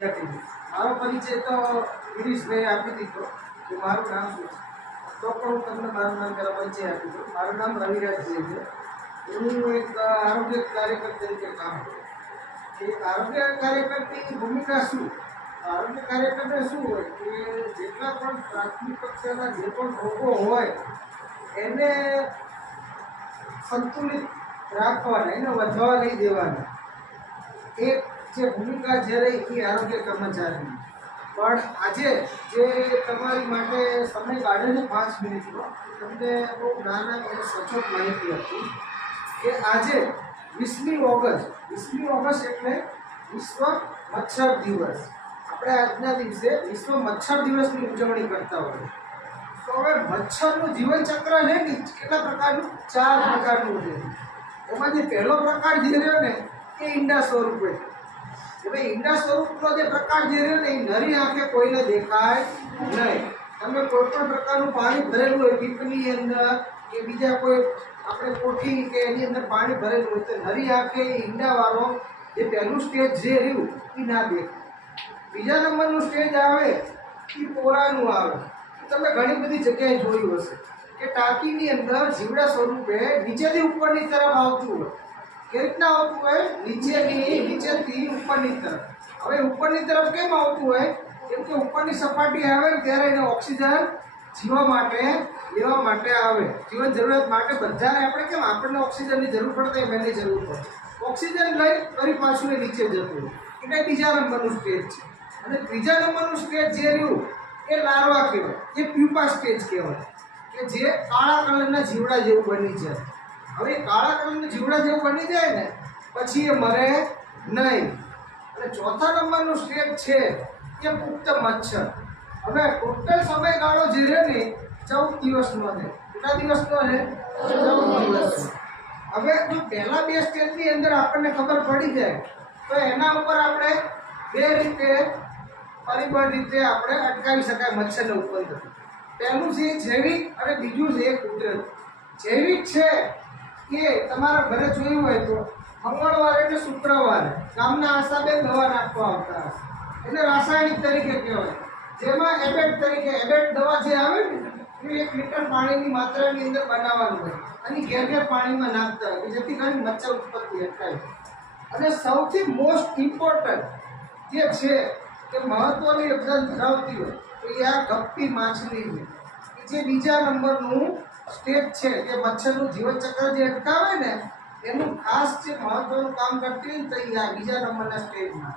મારો પરિચય તો ગિરીશભાઈ આપી દીધો કે મારું નામ શું છે, તો પણ હું તમને મારું નામ પહેલાં પરિચય આપી દઉં. મારું નામ રવિરાજજી છે. હું એક આરોગ્ય કાર્યકર તરીકે કામ કરું. એ આરોગ્ય કાર્યકરની ભૂમિકા શું? આરોગ્ય કાર્યકરને શું હોય કે જેટલા પણ પ્રાથમિક કક્ષાના જે પણ રોગો હોય એને સંતુલિત રાખવાના, એને વધવા નહીં દેવાના. એક જે ભૂમિકા જ્યારે એ આરોગ્ય કર્મચારીની. પણ આજે જે તમારી માટે સમય કાઢે છે 5 મિનિટનો, તમને બહુ નાના અને સચોટ માહિતી આપી કે આજે 20મી ઓગસ્ટ એટલે વિશ્વ મચ્છર દિવસ. આપણે આજના દિવસે વિશ્વ મચ્છર દિવસની ઉજવણી કરતા હોઈએ. તો હવે મચ્છરનું જીવનચક્ર છે ને કેટલા પ્રકારનું? 4 પ્રકારનું છે. એમાં જે પહેલો પ્રકાર જે રહ્યો ને એ ઈંડા સ્વરૂપે. હવે ઈંડા સ્વરૂપનો જે પ્રકાર જે રહ્યો ને એ નરી આંખે કોઈને દેખાય નહીં. તમે કોઈ પણ પ્રકારનું પાણી ભરેલું હોય પીપની અંદર કે બીજા કોઈ આપણે કોઠી કે એની અંદર પાણી ભરેલું હોય તો નરી આંખે ઈંડાવાળો જે પહેલું સ્ટેજ જે રહ્યું એ ના દેખાય. બીજા નંબરનું સ્ટેજ આવે એ પોરાનું આવે. તમે ઘણી બધી જગ્યાએ જોયું હશે કે ટાંકીની અંદર જીવડા સ્વરૂપે નીચેથી ઉપરની તરફ આવતું હોય. કેવી રીતના આવતું હોય? નીચેથી ઉપરની તરફ. હવે ઉપરની તરફ કેમ આવતું હોય? કેમ કે ઉપરની સપાટી આવે ને ત્યારે એને ઓક્સિજન જીવવા માટે લેવા માટે આવે. જીવન જરૂરિયાત માટે બધાને આપણે કેમ આપણને ઓક્સિજનની જરૂર પડે એમ એની જરૂર પડે. ઓક્સિજન લઈ ફરી પાછું એ નીચે જતું હોય. એટલે બીજા નંબરનું સ્ટેજ છે. અને ત્રીજા નંબરનું સ્ટેજ જે રહ્યું એ લાર્વા કહેવાય, એ પ્યુપા સ્ટેજ કહેવાય કે જે કાળા કલરના જીવડા જેવું બની જાય. હવે કાળા કલરના જીવડા જેવું બની જાય ને પછી એ મરે નહીં. અને ચોથા નંબરનું સ્ટેજ છે એ પુખ્ત મચ્છર. હવે ટોટલ સમયગાળો જે રહે ને 14 દિવસનો છે. કેટલા દિવસનો છે? 14 દિવસ. હવે જો પહેલા 2 સ્ટેજની અંદર આપણને ખબર પડી જાય તો એના ઉપર આપણે 2 રીતે પરિબળ રીતે આપણે અટકાવી શકાય મચ્છરને ઉત્પન્ન થતું. પહેલું છે જૈવિક અને બીજું છે કુદરતી. જૈવિક છે એ તમારા ઘરે જોયું હોય તો મંગળવારે કે શુક્રવારે ગામના આશાબે દવા નાખવા આવતા હશે. એટલે રાસાયણિક તરીકે કહેવાય. જેમાં એબેટ દવા જે આવે ને એ 1 લિટર પાણીની માત્રાની અંદર બનાવવાનું હોય અને ઘેર પાણીમાં નાખતા હોય જેથી કરીને મચ્છર ઉત્પત્તિ અટકાય. અને સૌથી મોસ્ટ ઇમ્પોર્ટન્ટ જે છે કે મહત્વની યોગદાન ધરાવતી હોય તો એ આ ગપ્પી માછલી છે. જે બીજા નંબરનું સ્ટેજ છે કે મચ્છરનું જીવનચક્ર જે અટકાવે ને એનું ખાસ જે મહત્વનું કામ કરતી હોય ને તો એ આ બીજા નંબરના સ્ટેજમાં.